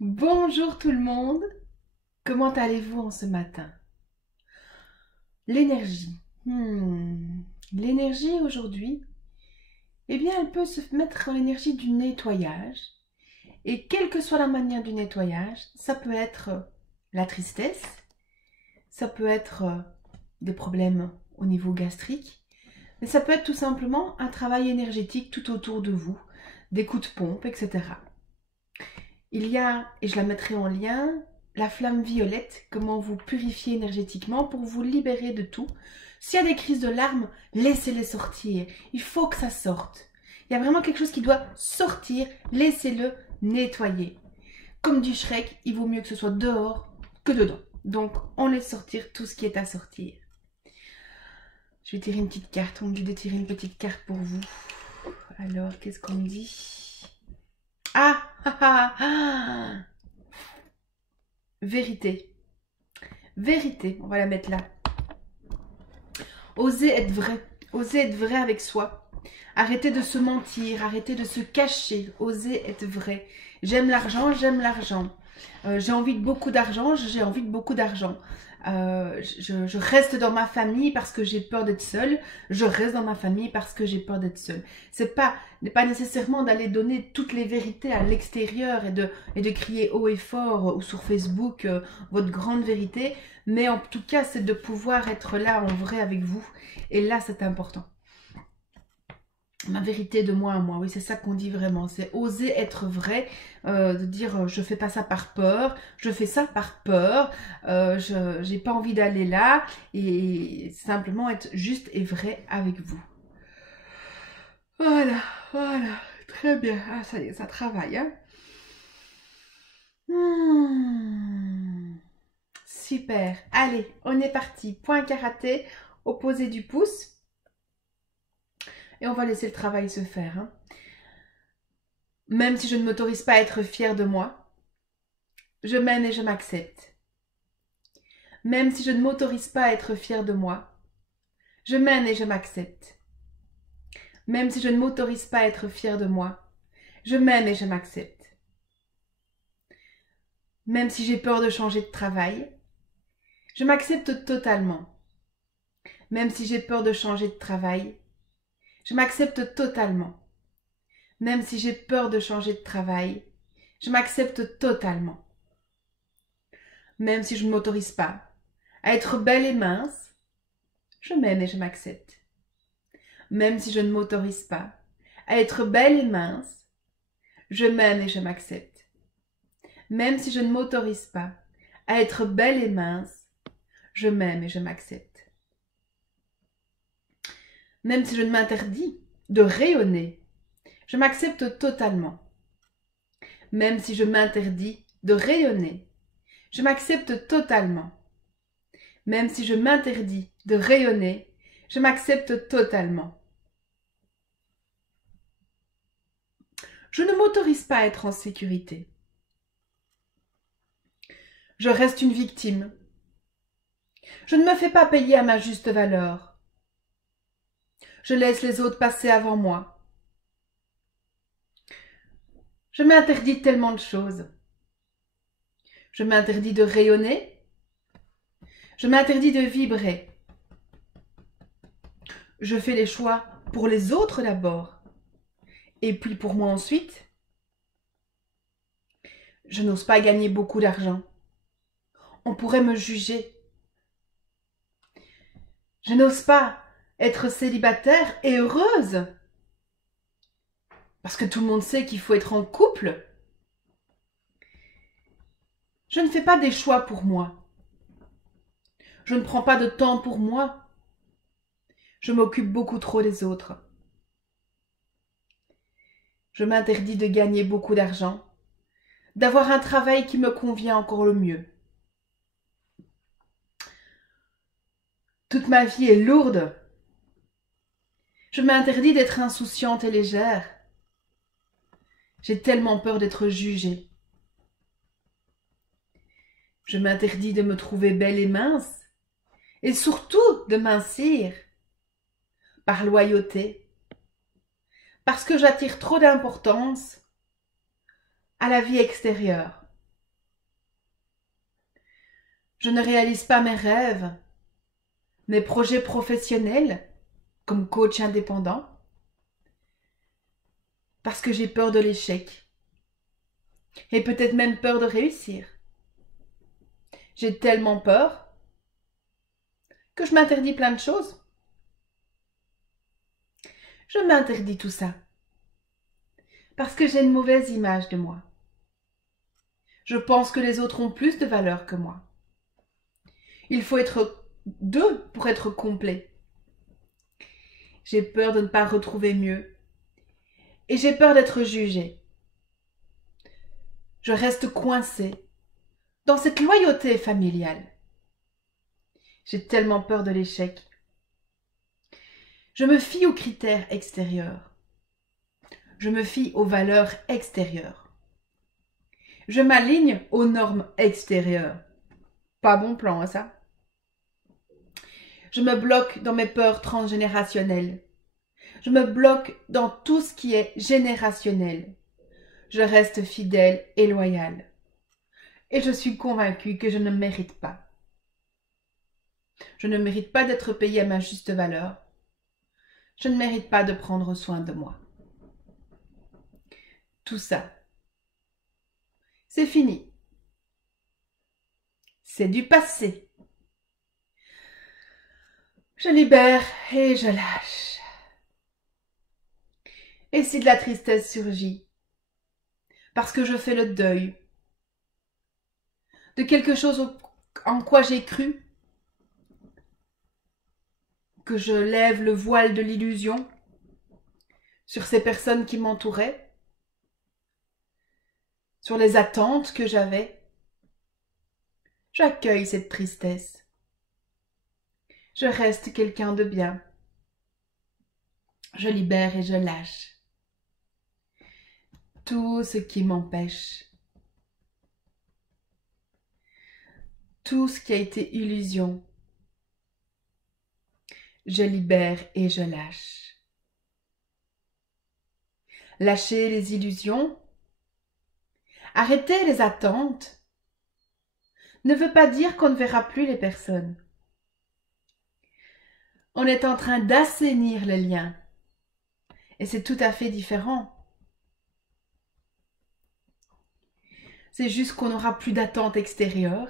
Bonjour tout le monde, comment allez-vous en ce matin? L'énergie. L'énergie aujourd'hui, eh bien elle peut se mettre dans l'énergie du nettoyage. Et quelle que soit la manière du nettoyage, ça peut être la tristesse, ça peut être des problèmes au niveau gastrique, mais ça peut être tout simplement un travail énergétique tout autour de vous, des coups de pompe, etc. Il y a, et je la mettrai en lien, la flamme violette, comment vous purifier énergétiquement pour vous libérer de tout. S'il y a des crises de larmes, laissez-les sortir. Il faut que ça sorte. Il y a vraiment quelque chose qui doit sortir, laissez-le nettoyer. Comme dit Shrek, il vaut mieux que ce soit dehors que dedans. Donc, on laisse sortir tout ce qui est à sortir. Je vais tirer une petite carte. On me dit de tirer une petite carte pour vous. Alors, qu'est-ce qu'on me dit? Ah, ah, ah, ah. Vérité. Vérité, on va la mettre là. Osez être vrai. Osez être vrai avec soi. Arrêtez de se mentir, arrêtez de se cacher. Osez être vrai. J'aime l'argent, j'aime l'argent. J'ai envie de beaucoup d'argent, j'ai envie de beaucoup d'argent. Je reste dans ma famille parce que j'ai peur d'être seule. Je reste dans ma famille parce que j'ai peur d'être seule. C'est pas nécessairement d'aller donner toutes les vérités à l'extérieur et de crier haut et fort ou sur Facebook votre grande vérité. Mais en tout cas, c'est de pouvoir être là en vrai avec vous. Et là, c'est important. Ma vérité de moi à moi, oui, c'est ça qu'on dit vraiment. C'est oser être vrai, de dire je fais pas ça par peur, je fais ça par peur, je j'ai pas envie d'aller là, et simplement être juste et vrai avec vous. Voilà, voilà, très bien. Ah, ça y est, ça travaille, hein. Super. Allez, on est parti. Point karaté, opposé du pouce. Et on va laisser le travail se faire, hein. Même si je ne m'autorise pas à être fière de moi, je m'aime et je m'accepte. Même si je ne m'autorise pas à être fière de moi, je m'aime et je m'accepte. Même si je ne m'autorise pas à être fière de moi, je m'aime et je m'accepte. Même si j'ai peur de changer de travail, je m'accepte totalement. Même si j'ai peur de changer de travail, je m'accepte totalement. Même si j'ai peur de changer de travail, je m'accepte totalement. Même si je ne m'autorise pas à être belle et mince, je m'aime et je m'accepte. Même si je ne m'autorise pas à être belle et mince, je m'aime et je m'accepte. Même si je ne m'autorise pas à être belle et mince, je m'aime et je m'accepte. Même si je ne m'interdis de rayonner, je m'accepte totalement. Même si je m'interdis de rayonner, je m'accepte totalement. Même si je m'interdis de rayonner, je m'accepte totalement. Je ne m'autorise pas à être en sécurité. Je reste une victime. Je ne me fais pas payer à ma juste valeur. Je laisse les autres passer avant moi. Je m'interdis tellement de choses. Je m'interdis de rayonner. Je m'interdis de vibrer. Je fais les choix pour les autres d'abord, et puis pour moi ensuite. Je n'ose pas gagner beaucoup d'argent. On pourrait me juger. Je n'ose pas être célibataire et heureuse. Parce que tout le monde sait qu'il faut être en couple. Je ne fais pas des choix pour moi. Je ne prends pas de temps pour moi. Je m'occupe beaucoup trop des autres. Je m'interdis de gagner beaucoup d'argent, d'avoir un travail qui me convient encore le mieux. Toute ma vie est lourde. Je m'interdis d'être insouciante et légère. J'ai tellement peur d'être jugée. Je m'interdis de me trouver belle et mince, et surtout de mincir, par loyauté, parce que j'attire trop d'importance à la vie extérieure. Je ne réalise pas mes rêves, mes projets professionnels comme coach indépendant parce que j'ai peur de l'échec et peut-être même peur de réussir. J'ai tellement peur que je m'interdis plein de choses. Je m'interdis tout ça parce que j'ai une mauvaise image de moi. Je pense que les autres ont plus de valeur que moi. Il faut être deux pour être complet. J'ai peur de ne pas retrouver mieux et j'ai peur d'être jugée. Je reste coincée dans cette loyauté familiale. J'ai tellement peur de l'échec. Je me fie aux critères extérieurs. Je me fie aux valeurs extérieures. Je m'aligne aux normes extérieures. Pas bon plan, hein, ça. Je me bloque dans mes peurs transgénérationnelles. Je me bloque dans tout ce qui est générationnel. Je reste fidèle et loyale. Et je suis convaincue que je ne mérite pas. Je ne mérite pas d'être payée à ma juste valeur. Je ne mérite pas de prendre soin de moi. Tout ça, c'est fini. C'est du passé. Je libère et je lâche. Et si de la tristesse surgit, parce que je fais le deuil de quelque chose en quoi j'ai cru, que je lève le voile de l'illusion sur ces personnes qui m'entouraient, sur les attentes que j'avais, j'accueille cette tristesse. Je reste quelqu'un de bien. Je libère et je lâche tout ce qui m'empêche, tout ce qui a été illusion. Je libère et je lâche. Lâcher les illusions, arrêter les attentes, ne veut pas dire qu'on ne verra plus les personnes. On est en train d'assainir le lien. Et c'est tout à fait différent. C'est juste qu'on n'aura plus d'attente extérieure.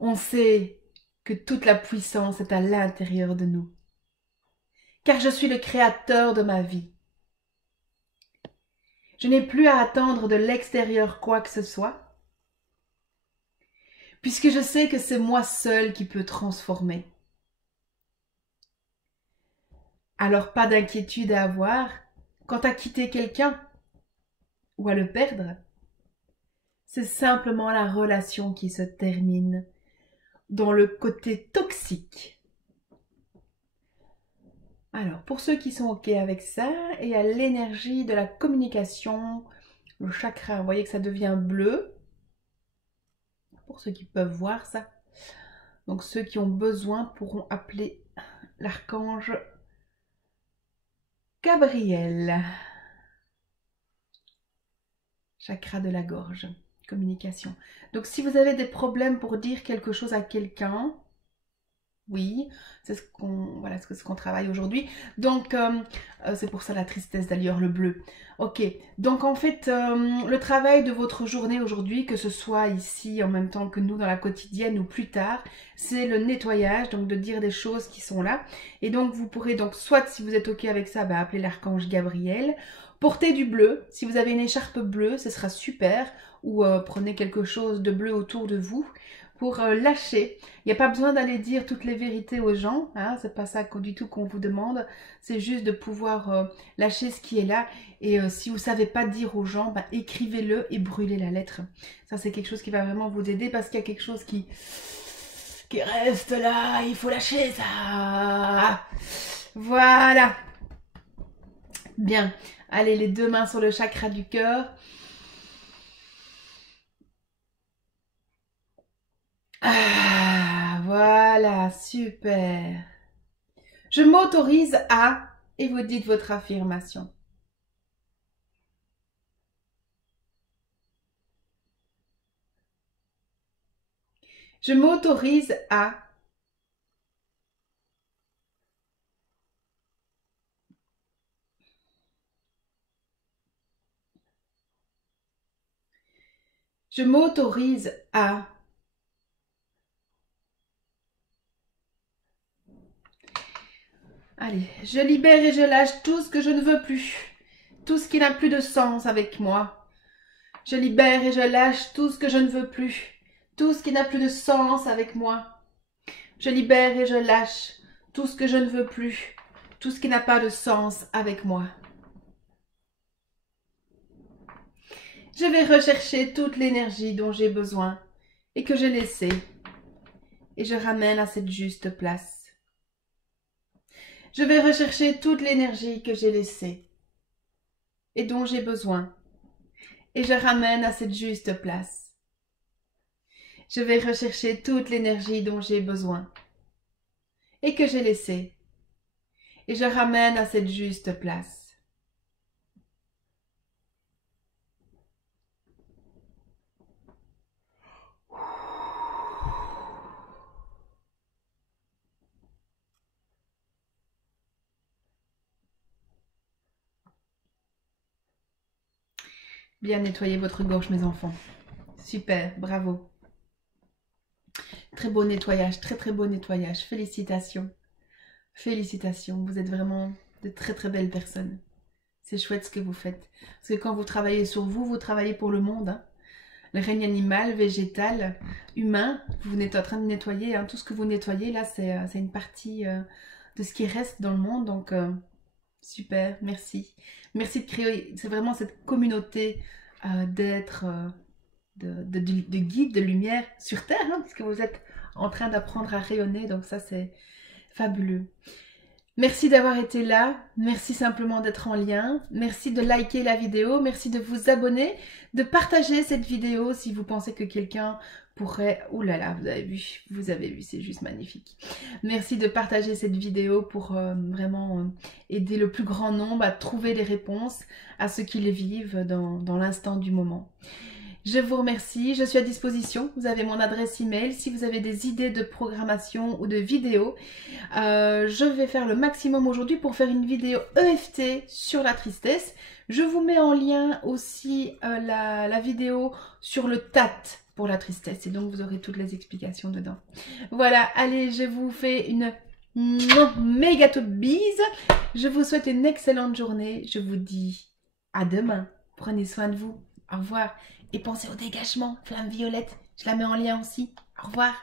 On sait que toute la puissance est à l'intérieur de nous. Car je suis le créateur de ma vie. Je n'ai plus à attendre de l'extérieur quoi que ce soit, puisque je sais que c'est moi seul qui peux transformer. Alors pas d'inquiétude à avoir quant à quitter quelqu'un ou à le perdre. C'est simplement la relation qui se termine dans le côté toxique. Alors, pour ceux qui sont OK avec ça, et à l'énergie de la communication, le chakra, vous voyez que ça devient bleu. Pour ceux qui peuvent voir ça. Donc, ceux qui ont besoin pourront appeler l'archange Gabriel. Chakra de la gorge, communication. Donc, si vous avez des problèmes pour dire quelque chose à quelqu'un, oui, c'est ce qu'on travaille aujourd'hui. Donc, c'est pour ça la tristesse d'ailleurs, le bleu. Ok, donc en fait, le travail de votre journée aujourd'hui, que ce soit ici en même temps que nous dans la quotidienne ou plus tard, c'est le nettoyage, donc de dire des choses qui sont là. Et donc, vous pourrez donc, soit si vous êtes ok avec ça, appeler l'archange Gabriel. Portez du bleu, si vous avez une écharpe bleue, ce sera super. Ou prenez quelque chose de bleu autour de vous pour lâcher. Il n'y a pas besoin d'aller dire toutes les vérités aux gens, hein, c'est pas ça du tout qu'on vous demande, c'est juste de pouvoir lâcher ce qui est là. Et si vous ne savez pas dire aux gens, écrivez-le et brûlez la lettre. Ça, c'est quelque chose qui va vraiment vous aider parce qu'il y a quelque chose qui reste là, il faut lâcher ça. Voilà. Bien. Allez, les deux mains sur le chakra du cœur. Ah, voilà, super. Je m'autorise à, et vous dites votre affirmation. Je m'autorise à... Je m'autorise à... Allez, je libère et je lâche tout ce que je ne veux plus. Tout ce qui n'a plus de sens avec moi. Je libère et je lâche tout ce que je ne veux plus. Tout ce qui n'a plus de sens avec moi. Je libère et je lâche tout ce que je ne veux plus. Tout ce qui n'a pas de sens avec moi. Je vais rechercher toute l'énergie dont j'ai besoin et que j'ai laissée. Et je ramène à cette juste place. Je vais rechercher toute l'énergie que j'ai laissée et dont j'ai besoin. Et je ramène à cette juste place. Je vais rechercher toute l'énergie dont j'ai besoin et que j'ai laissée. Et je ramène à cette juste place. Bien nettoyer votre gorge, mes enfants. Super, bravo. Très beau nettoyage, très très beau nettoyage. Félicitations. Félicitations, vous êtes vraiment de très très belles personnes. C'est chouette ce que vous faites. Parce que quand vous travaillez sur vous, vous travaillez pour le monde. Hein. Le règne animal, végétal, humain, vous êtes en train de nettoyer. Hein. Tout ce que vous nettoyez, là, c'est une partie de ce qui reste dans le monde. Donc, super, merci. Merci de créer, c'est vraiment cette communauté d'êtres, de guides, de lumière sur Terre, hein, parce que vous êtes en train d'apprendre à rayonner. Donc ça, c'est fabuleux. Merci d'avoir été là, merci simplement d'être en lien, merci de liker la vidéo, merci de vous abonner, de partager cette vidéo si vous pensez que quelqu'un pourrait... Ouh là là, vous avez vu, c'est juste magnifique. Merci de partager cette vidéo pour vraiment aider le plus grand nombre à trouver des réponses à ce qu'ils vivent dans l'instant du moment. Je vous remercie, je suis à disposition, vous avez mon adresse email, si vous avez des idées de programmation ou de vidéos, je vais faire le maximum aujourd'hui pour faire une vidéo EFT sur la tristesse. Je vous mets en lien aussi la vidéo sur le tact pour la tristesse et donc vous aurez toutes les explications dedans. Voilà, allez, je vous fais une méga top bise, je vous souhaite une excellente journée, je vous dis à demain, prenez soin de vous, au revoir. Et pensez au dégagement, flamme violette, je la mets en lien aussi. Au revoir.